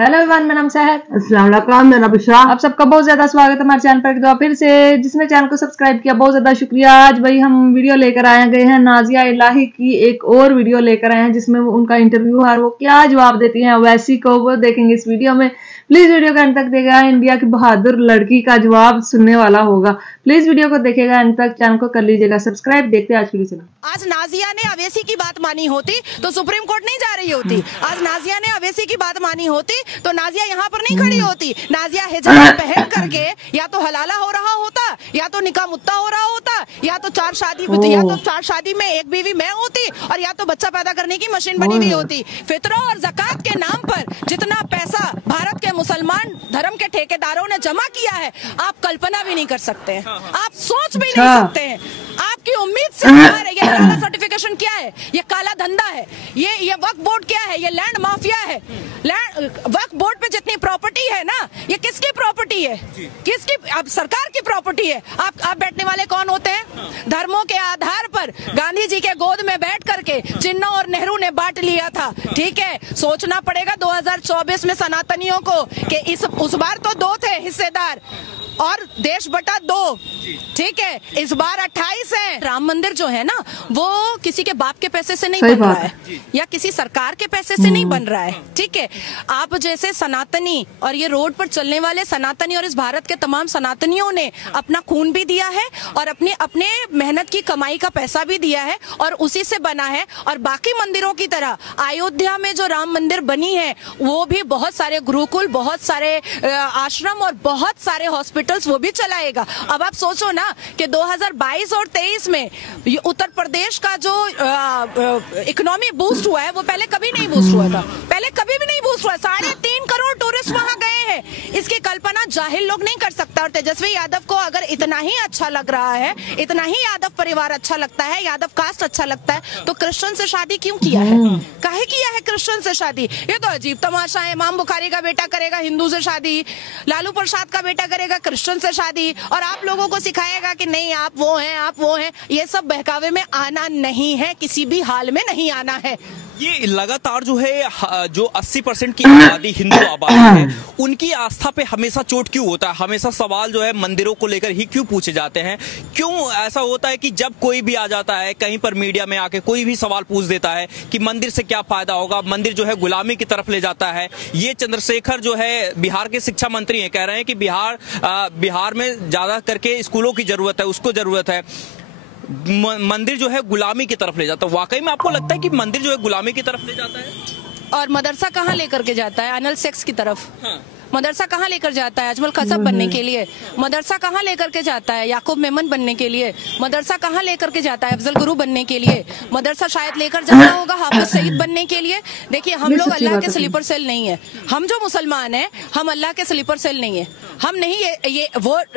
Hello everyone, मेरा नाम सहर। अस्सलाम वालेकुम, मेरा बिशरा। आप सबका बहुत ज्यादा स्वागत है हमारे चैनल पर एक दो फिर से। जिसने चैनल को सब्सक्राइब किया बहुत ज्यादा शुक्रिया। आज भाई हम वीडियो लेकर आए गए हैं नाजिया इलाही की एक और वीडियो लेकर आए हैं जिसमें वो उनका इंटरव्यू है और वो क्या जवाब देती हैं अवैसी को, वो देखेंगे इस वीडियो में। प्लीज वीडियो का अंत तक देखिएगा, इंडिया की बहादुर लड़की का जवाब सुनने वाला होगा। प्लीज वीडियो को देखिएगा अंत तक, चैनल को कर लीजिएगा सब्सक्राइब। देखते हैं आज वीडियो चला। आज नाजिया ने अवैसी की बात मानी होती तो सुप्रीम कोर्ट नहीं जा रही होती। आज नाजिया ने अवैसी की बात मानी होती तो नाजिया यहाँ पर नहीं खड़ी होती। नाजिया हिजाब पहन करके या तो हलाला हो रहा होता, या तो निकाह मुत्ता हो रहा होता, या तो चार शादी में एक बीवी मैं होती, और या तो बच्चा पैदा करने की मशीन बनी हुई होती। फितरा और ज़कात के नाम पर जितना पैसा भारत के मुसलमान धर्म के ठेकेदारों ने जमा किया है, आप कल्पना भी नहीं कर सकते हैं, आप सोच भी नहीं सकते हैं। आपकी उम्मीद से बाहर है। ये हलाला सर्टिफिकेशन क्या है? ये काला धंधा है। ये वक्फ बोर्ड क्या है? ये लैंड माफिया है। वक्फ बोर्ड पे जितनी प्रॉपर्टी है ना, ये किसकी प्रॉपर्टी है? किसकी? अब सरकार की प्रॉपर्टी है। आप बैठने वाले कौन होते हैं? धर्मों के आधार पर गांधी जी के गोद में बैठ करके जिन्ना और नेहरू ने बांट लिया था। ठीक है, सोचना पड़ेगा 2024 में सनातनियों को कि उस बार तो 2 थे हिस्सेदार और देश बटा 2। ठीक है, इस बार 28 है। राम मंदिर जो है ना, वो किसी के बाप के पैसे से नहीं बन रहा है या किसी सरकार के पैसे से नहीं बन रहा है। ठीक है, आप जैसे सनातनी और ये रोड पर चलने वाले सनातनी और इस भारत के तमाम सनातनियों ने अपना खून भी दिया है और अपने मेहनत की कमाई का पैसा भी दिया है और उसी से बना है। और बाकी मंदिरों की तरह अयोध्या में जो राम मंदिर बनी है, वो भी बहुत सारे गुरुकुल, बहुत सारे आश्रम और बहुत सारे हॉस्पिटल वो भी चलाएगा। अब आप सोचो ना कि 2022 और 23 में उत्तर प्रदेश का जो इकोनॉमी बूस्ट हुआ है, वो पहले कभी नहीं बूस्ट हुआ था। पहले कभी भी नहीं बूस्ट हुआ। 3.5 करोड़ टूरिस्ट वहां गए हैं। इसकी कल्पना जाहिल लोग नहीं कर सकता। और तेजस्वी यादव को अगर इतना ही अच्छा लग रहा है, इतना ही यादव परिवार अच्छा लगता है, यादव कास्ट अच्छा लगता है, तो क्रिश्चियन से शादी क्यों किया है? काहे किया है क्रिश्चियन से शादी? ये तो अजीब तमाशा है। इमाम बुखारी का बेटा करेगा हिंदू से शादी, लालू प्रसाद का बेटा करेगा क्रिश्चियन से शादी, और आप लोगों को सिखाएगा कि नहीं आप वो हैं, आप वो हैं। ये सब बहकावे में आना नहीं है, किसी भी हाल में नहीं आना है। ये लगातार जो है, जो 80% की आबादी हिंदू आबादी है, उनकी आस्था पे हमेशा चोट क्यों होता है? हमेशा सवाल जो है मंदिरों को लेकर ही क्यों पूछे जाते हैं? क्यों ऐसा होता है कि जब कोई भी आ जाता है कहीं पर मीडिया में आके कोई भी सवाल पूछ देता है कि मंदिर से क्या फायदा होगा, मंदिर जो है गुलामी की तरफ ले जाता है। ये चंद्रशेखर जो है बिहार के शिक्षा मंत्री हैं, कह रहे हैं कि बिहार में ज्यादा करके स्कूलों की जरूरत है, उसको जरूरत है। मंदिर जो है गुलामी की तरफ ले जाता है। वाकई में आपको लगता है कि मंदिर जो है गुलामी की तरफ ले जाता है? और मदरसा कहाँ लेकर के जाता है? एनल सेक्स की तरफ। मदरसा कहाँ लेकर जाता है? अजमल कसब बनने के लिए। मदरसा कहाँ लेकर के जाता है? याकूब मेमन बनने के लिए। मदरसा कहाँ लेकर के जाता है? अफजल गुरु बनने के लिए। मदरसा शायद लेकर जाता होगा हाफिज सईद बनने के लिए। देखिए, हम लोग अल्लाह के स्लीपर सेल नहीं है। हम जो मुसलमान हैं, हम अल्लाह के स्लीपर सेल नहीं है। हम नहीं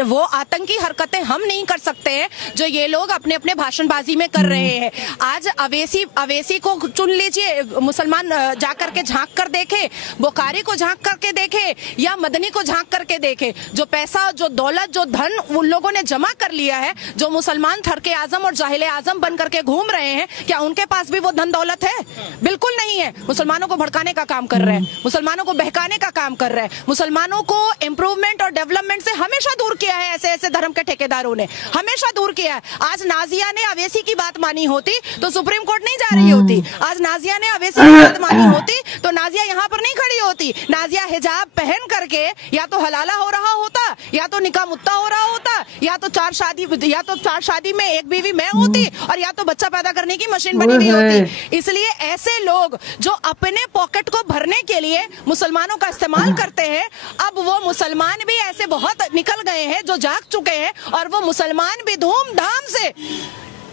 वो आतंकी हरकतें हम नहीं कर सकते हैं जो ये लोग अपने अपने भाषणबाजी में कर रहे हैं। आज अवैसी को चुन लीजिए, मुसलमान जाकर के झांक कर देखे, बुखारी को झांक करके देखे या मदनी को झांक करके देखे। जो पैसा, जो दौलत, जो धन उन लोगों ने जमा कर लिया है, जो मुसलमान थरके आजम और जाहिले आजम बन करके घूम रहे हैं, क्या उनके पास भी वो धन दौलत है? बिल्कुल नहीं है। मुसलमानों को भड़काने का काम कर रहे हैं, मुसलमानों को बहकाने का काम कर रहे हैं, मुसलमानों को इम्प्रूवमेंट और डेवलपमेंट से हमेशा दूर किया है। ऐसे धर्म के ठेकेदारों ने हमेशा दूर किया है। आज नाजिया ने अवैसी की बात मानी होती तो सुप्रीम कोर्ट नहीं जा रही होती। आज नाजिया ने अवैसी की बात मानी होती तो नाजिया यहाँ पर नहीं खड़ी होती। नाजिया हिजाब पहन करके या तो हलाला हो रहा होता, या तो निकाह मुत्ता हो रहा होता, या तो चार शादी में एक बीवी मैं होती, और या तो बच्चा पैदा करने की मशीन बनी हुई होती। इसलिए ऐसे लोग जो अपने पॉकेट को भरने के लिए मुसलमानों का इस्तेमाल करते हैं, अब वो मुसलमान भी ऐसे बहुत निकल गए हैं जो जाग चुके हैं, और वो मुसलमान भी धूमधाम से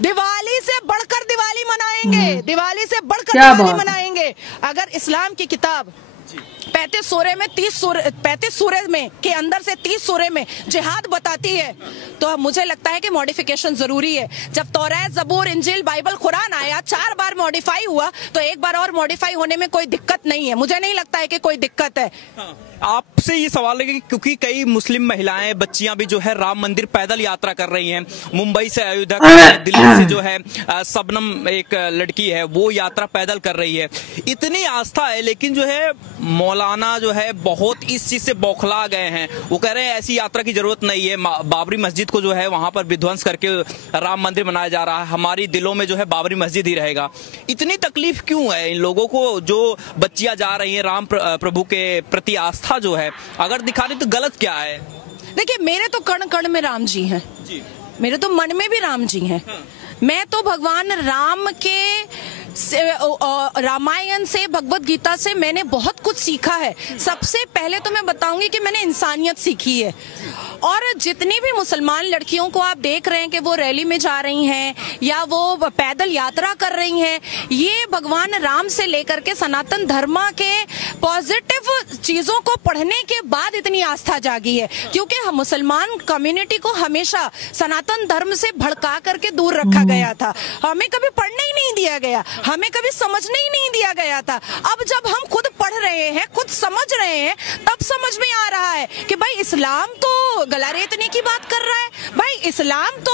दिवाली से बढ़कर दिवाली मनाएंगे, दिवाली से बढ़कर दिवाली मनाएंगे। अगर इस्लाम की किताब 35 सूरे में के अंदर से 30 सूरे में जिहाद बताती है, तो मुझे लगता है कि मॉडिफिकेशन जरूरी है। जब तौरात, जबूर, इंजील, बाइबल, कुरान आया, 4 बार मॉडिफाई हुआ, तो एक बार और मॉडिफाई होने में कोई दिक्कत नहीं है। मुझे नहीं लगता है कि कोई दिक्कत है। आपसे ये सवाल है कि क्योंकि कई मुस्लिम महिलाएं, बच्चियां भी जो है राम मंदिर पैदल यात्रा कर रही हैं, मुंबई से अयोध्या, दिल्ली से जो है शबनम एक लड़की है वो यात्रा पैदल कर रही है, इतनी आस्था है, लेकिन जो है मौलाना जो है बहुत इस चीज से बौखला गए हैं। वो कह रहे हैं ऐसी यात्रा की जरूरत नहीं है, बाबरी मस्जिद को जो है वहां पर विध्वंस करके राम मंदिर बनाया जा रहा है, हमारी दिलों में जो है बाबरी मस्जिद ही रहेगा। इतनी तकलीफ क्यों है इन लोगों को? जो बच्चियां जा रही हैं राम प्रभु के प्रति आस्था जो है अगर दिखा रही तो गलत क्या है? देखिए, मेरे तो कण कण में राम जी हैं जी। मेरे तो मन में भी राम जी हैं। मैं तो भगवान राम के रामायण से, भगवत गीता से मैंने बहुत कुछ सीखा है। सबसे पहले तो मैं बताऊंगी कि मैंने इंसानियत सीखी है। और जितनी भी मुसलमान लड़कियों को आप देख रहे हैं कि वो रैली में जा रही हैं या वो पैदल यात्रा कर रही हैं, ये भगवान राम से लेकर के सनातन धर्म के पॉजिटिव चीजों को पढ़ने के बाद इतनी आस्था जागी है। क्योंकि मुसलमान कम्युनिटी को हमेशा सनातन धर्म से भड़का करके दूर रखा गया था। हमें कभी पढ़ने ही नहीं दिया गया, हमें कभी समझने ही नहीं दिया गया था। अब जब हम खुद पढ़ रहे हैं, खुद समझ रहे हैं, तब समझ में आ रहा है कि भाई इस्लाम तो गला रेतने की बात कर रहा है, भाई इस्लाम तो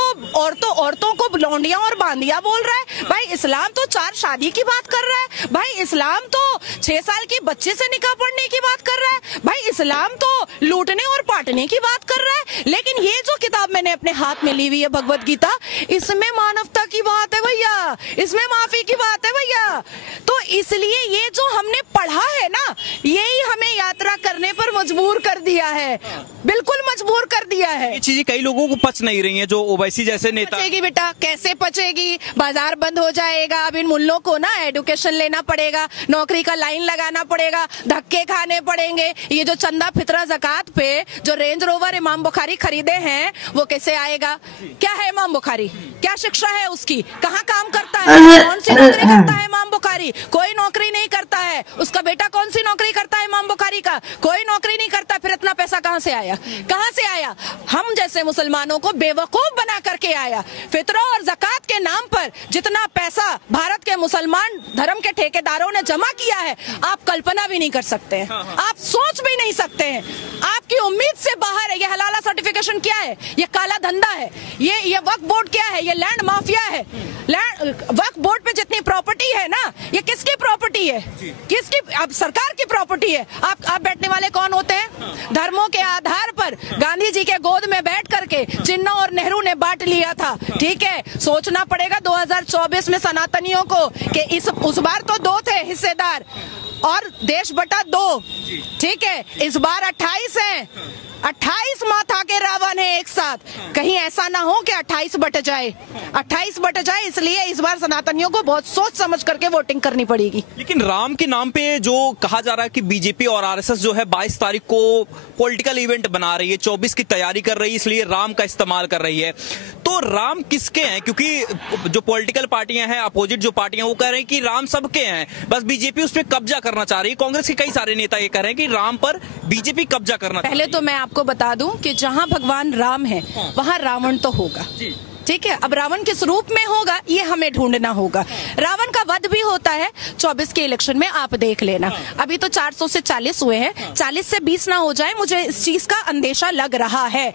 औरतों को लौंडियां और बांदिया बोल रहा है, भाई इस्लाम तो 4 शादी की बात कर रहा है, भाई इस्लाम तो 6 साल की बच्चे से निकाह पढ़ने की बात कर रहा है, भाई इस्लाम तो लूटने और पाटने की बात कर रहा है। लेकिन ये जो किताब मैंने अपने हाथ में ली हुई है, भगवत गीता, इसमें मानवता की बात है भैया, इसमें माफी की बात है भैया। तो इसलिए ये जो हमने पढ़ा है ना, यही हमें यात्रा करने पर मजबूर कर दिया है, बिल्कुल मजबूर कर दिया है। ये चीजें कई लोगों को पच नहीं रही हैं, जो ओवैसी जैसे नेता। पचेगी बेटा, कैसे पचेगी? बाजार बंद हो जाएगा, अब इन मुल्लों को ना एडुकेशन लेना पड़ेगा, नौकरी का लाइन लगाना पड़ेगा, धक्के खाने पड़ेंगे। ये जो चंदा फितरा ज़कात पे जो रेंज रोवर इमाम बुखारी खरीदे हैं, वो कैसे आएगा? क्या है इमाम बुखारी? क्या शिक्षा है उसकी? कहाँ काम करता है? कौन सी नौकरी करता है इमाम बुखारी? कोई नौकरी नहीं करता है। उसका बेटा कौन सी नौकरी करता है इमाम बुखारी का? कोई नौकरी नहीं करता। फिर इतना पैसा कहाँ से आया? कहाँ से आया? हम जैसे मुसलमानों को बेवकूफ बना करके आया। फितरा और ज़कात के नाम पर जितना पैसा भारत के मुसलमान धर्म के ठेकेदारों ने जमा किया है, आप कल्पना भी नहीं कर सकते हैं, आप सोच भी नहीं सकते हैं, आपकी उम्मीद से बाहर है। ये हलाला सर्टिफिकेशन क्या है? ये काला धंधा है। ये वक्फ बोर्ड क्या है? ये लैंड माफिया है। वक्फ बोर्ड पे जितनी प्रॉपर्टी है ना, ये किसकी प्रॉपर्टी है? किसकी? अब सरकार की प्रॉपर्टी है। आप बैठने वाले कौन होते हैं? धर्मों के आधार पर गांधी जी के गोद में बैठ करके जिन्ना और नेहरू ने बांट लिया था। ठीक है, सोचना पड़ेगा 2024 में सनातनियों को कि उस बार तो 2 थे हिस्सेदार और देश बटा 2। ठीक है, इस बार 28 हैं। 28 माथा के रावण है एक साथ। कहीं ऐसा ना हो कि 28 बट जाए, 28 बट जाए। इसलिए इस बार सनातनियों को बहुत सोच समझ करके वोटिंग करनी पड़ेगी। लेकिन राम के नाम पे जो कहा जा रहा है कि बीजेपी और आरएसएस जो है 22 तारीख को पॉलिटिकल इवेंट बना रही है, 24 की तैयारी कर रही है, इसलिए राम का इस्तेमाल कर रही है। तो राम किसके हैं? क्योंकि जो पॉलिटिकल पार्टियां हैं, अपोजिट जो पार्टियां, वो कह रहे हैं कि राम सबके हैं, बस बीजेपी उस पर कब्जा करना चाह रही है। कांग्रेस के कई सारे नेता ये कह रहे हैं कि राम पर बीजेपी कब्जा करना। पहले तो मैं आपको बता दूं कि जहां भगवान राम है वहां रावण तो होगा। ठीक है, अब रावण किस रूप में होगा ये हमें ढूंढना होगा। रावण का वध भी होता है 24 के इलेक्शन में, आप देख लेना। अभी तो 400 से 40 हुए हैं, 40 से 20 ना हो जाए, मुझे इस चीज का अंदेशा लग रहा है।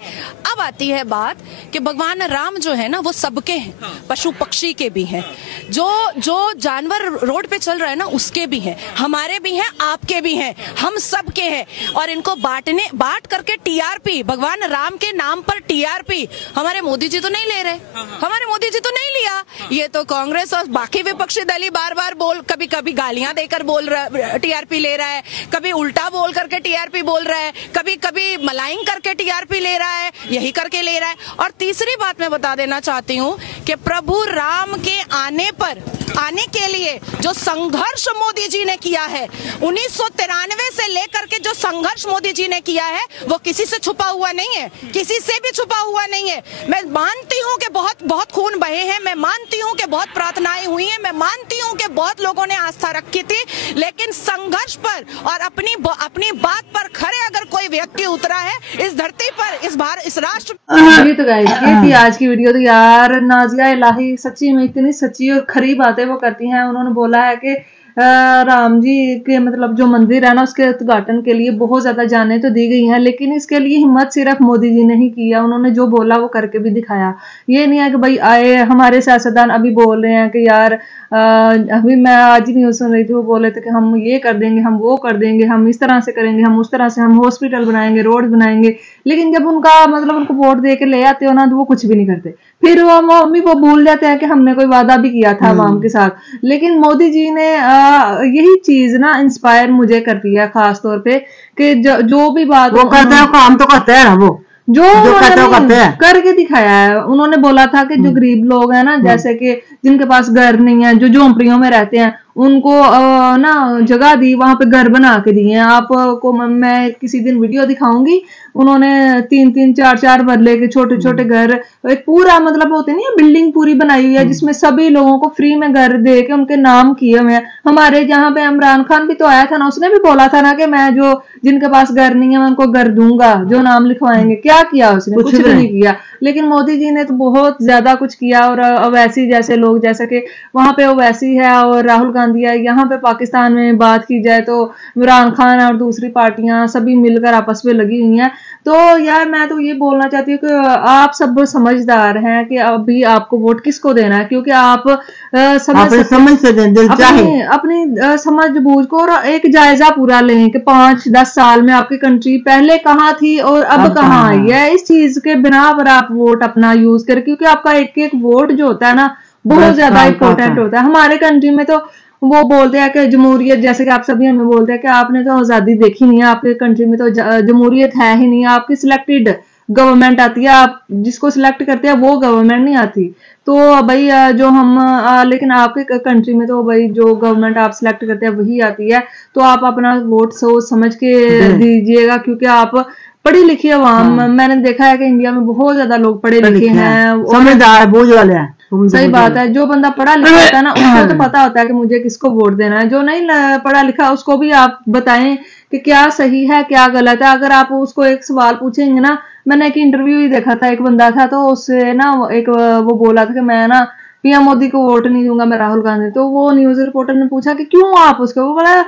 अब आती है बात कि भगवान राम जो है ना, वो सबके हैं, पशु पक्षी के भी हैं, जो जानवर रोड पे चल रहा है ना उसके भी हैं, हमारे भी हैं, आपके भी हैं, हम सबके हैं। और इनको बांट करके टीआरपी, भगवान राम के नाम पर टीआरपी हमारे मोदी जी तो नहीं ले रहे, हमारे मोदी जी तो नहीं लिया। ये तो कांग्रेस और बाकी विपक्षी दल ही बार बार कभी कभी गालियां देकर बोल रहा, टीआरपी ले रहा है, कभी उल्टा बोल करके टीआरपी बोल रहा है, कभी कभी मलाइंग करके टीआरपी ले रहा है, यही करके ले रहा है। और तीसरी बात मैं बता देना चाहती हूँ कि प्रभु राम के आने के लिए जो संघर्ष मोदी जी ने किया है, 1993 से लेकर के जो संघर्ष मोदी जी ने किया है, वो किसी से छुपा हुआ नहीं है, किसी से भी छुपा हुआ नहीं है। मैं मानती हूँ कि बहुत बहुत खून बहे हैं, मैं मानती हूँ कि बहुत प्रार्थनाएं हुई हैं, मैं मानती हूँ कि बहुत लोगों ने आस्था रखी थी, लेकिन संघर्ष पर और अपनी बात पर खरे अगर कोई व्यक्ति उतरा है इस धरती पर, इस राष्ट्र। ये तो गाइस, ये थी आज की वीडियो। तो यार नाजिया इलाही सच्ची में इतनी सच्ची और खरी बातें वो करती हैं। उन्होंने बोला है कि राम जी के मतलब जो मंदिर है ना उसके उद्घाटन के लिए बहुत ज्यादा जाने तो दी गई हैं, लेकिन इसके लिए हिम्मत सिर्फ मोदी जी ने ही किया। उन्होंने जो बोला वो करके भी दिखाया। ये नहीं है कि भाई आए हमारे सियासतदान अभी बोल रहे हैं कि यार अभी मैं आज ही न्यूज सुन रही थी, वो बोल रहे थे कि हम ये कर देंगे, हम वो कर देंगे, हम इस तरह से करेंगे, हम उस तरह से, हम हॉस्पिटल बनाएंगे, रोड बनाएंगे। लेकिन जब उनका मतलब उनको वोट दे के ले आते हो ना तो वो कुछ भी नहीं करते। फिर वो मम्मी वो भूल जाते हैं कि हमने कोई वादा भी किया था आवाम के साथ। लेकिन मोदी जी ने यही चीज ना इंस्पायर मुझे करती है खास तौर पे कि जो भी बात वो करते हैं काम तो करते हैं ना, वो जो करते हैं करके दिखाया है। उन्होंने बोला था कि जो गरीब लोग हैं ना, जैसे कि जिनके पास घर नहीं है, जो झोंपड़ियों में रहते हैं, उनको ना जगह दी, वहां पे घर बना के दिए हैं। आपको मैं किसी दिन वीडियो दिखाऊंगी। उन्होंने 3-3, 4-4 मरले के छोटे छोटे घर, एक पूरा मतलब होते नहीं है बिल्डिंग पूरी बनाई हुई है जिसमें सभी लोगों को फ्री में घर दे के उनके नाम किए हुए हैं। हमारे जहाँ पे इमरान खान भी तो आया था ना, उसने भी बोला था ना कि मैं जो जिनके पास घर नहीं है मैं उनको घर दूंगा, जो नाम लिखवाएंगे। क्या किया उसने? कुछ भी नहीं किया। लेकिन मोदी जी ने तो बहुत ज्यादा कुछ किया। और अवैसी जैसे लोग, जैसे कि वहां पे ओवैसी है और राहुल गांधी है, यहाँ पे पाकिस्तान में बात की जाए तो इमरान खान और दूसरी पार्टियां सभी मिलकर आपस में लगी हुई हैं। तो यार मैं तो ये बोलना चाहती हूँ कि आप सब समझदार हैं कि अभी आपको वोट किसको देना है, क्योंकि आप समझ से अपनी समझ बूझ को और एक जायजा पूरा लें कि 5-10 साल में आपकी कंट्री पहले कहाँ थी और अब कहाँ आई है। इस चीज के बिना पर आप वोट अपना यूज करें, क्योंकि आपका एक एक वोट जो होता है ना बहुत ज्यादा इंपॉर्टेंट होता है। हमारे कंट्री में तो वो बोलते हैं कि जमहूरियत, जैसे कि आप सभी हमें बोलते हैं कि आपने तो आजादी देखी नहीं है, आपके कंट्री में तो जमहूरियत है ही नहीं। आपकी सिलेक्टेड गवर्नमेंट आती है, आप जिसको सिलेक्ट करते हैं वो गवर्नमेंट नहीं आती। तो भाई जो हम लेकिन आपके कंट्री में तो भाई जो गवर्नमेंट आप सिलेक्ट करते हैं वही आती है। तो आप अपना वोट सोच समझ के दीजिएगा, क्योंकि आप पढ़ी लिखी अवाम। मैंने देखा है कि इंडिया में बहुत ज्यादा लोग पढ़े लिखे हैं, समझदार, बोझ वाले हैं। सही बात है। जो बंदा पढ़ा लिखा होता है ना उसको तो पता होता है कि मुझे किसको वोट देना है। जो नहीं पढ़ा लिखा उसको भी आप बताएं कि क्या सही है क्या गलत है। अगर आप उसको एक सवाल पूछेंगे ना, मैंने एक इंटरव्यू ही देखा था, एक बंदा था तो उससे ना एक वो बोला था कि मैं ना पीएम मोदी को वोट नहीं दूंगा, मैं राहुल गांधी। तो वो न्यूज रिपोर्टर ने पूछा कि क्यों आप उसको, वो बोला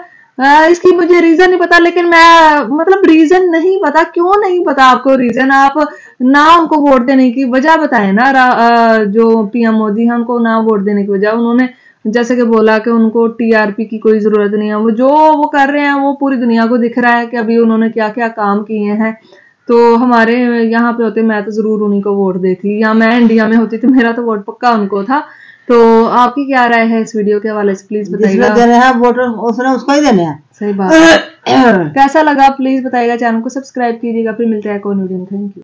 इसकी मुझे रीजन नहीं पता। लेकिन मैं मतलब रीजन नहीं पता, क्यों नहीं पता आपको रीजन? आप ना उनको वोट देने की वजह बताए ना, जो पीएम मोदी है उनको ना वोट देने की वजह। उन्होंने जैसे कि बोला कि उनको टीआरपी की कोई जरूरत नहीं है, वो जो वो कर रहे हैं वो पूरी दुनिया को दिख रहा है कि अभी उन्होंने क्या क्या काम किए हैं। तो हमारे यहाँ पे होते मैं तो जरूर उन्हीं को वोट देती, या मैं इंडिया में होती तो मेरा तो वोट पक्का उनको था। तो आपकी क्या राय है इस वीडियो के हवाले से प्लीज बताइएगा। देने हैं वोट उसने उसको ही देने हैं। सही बात है। कैसा लगा प्लीज बताइएगा। चैनल को सब्सक्राइब कीजिएगा। फिर मिलते हैं कोई वीडियो में। Thank you.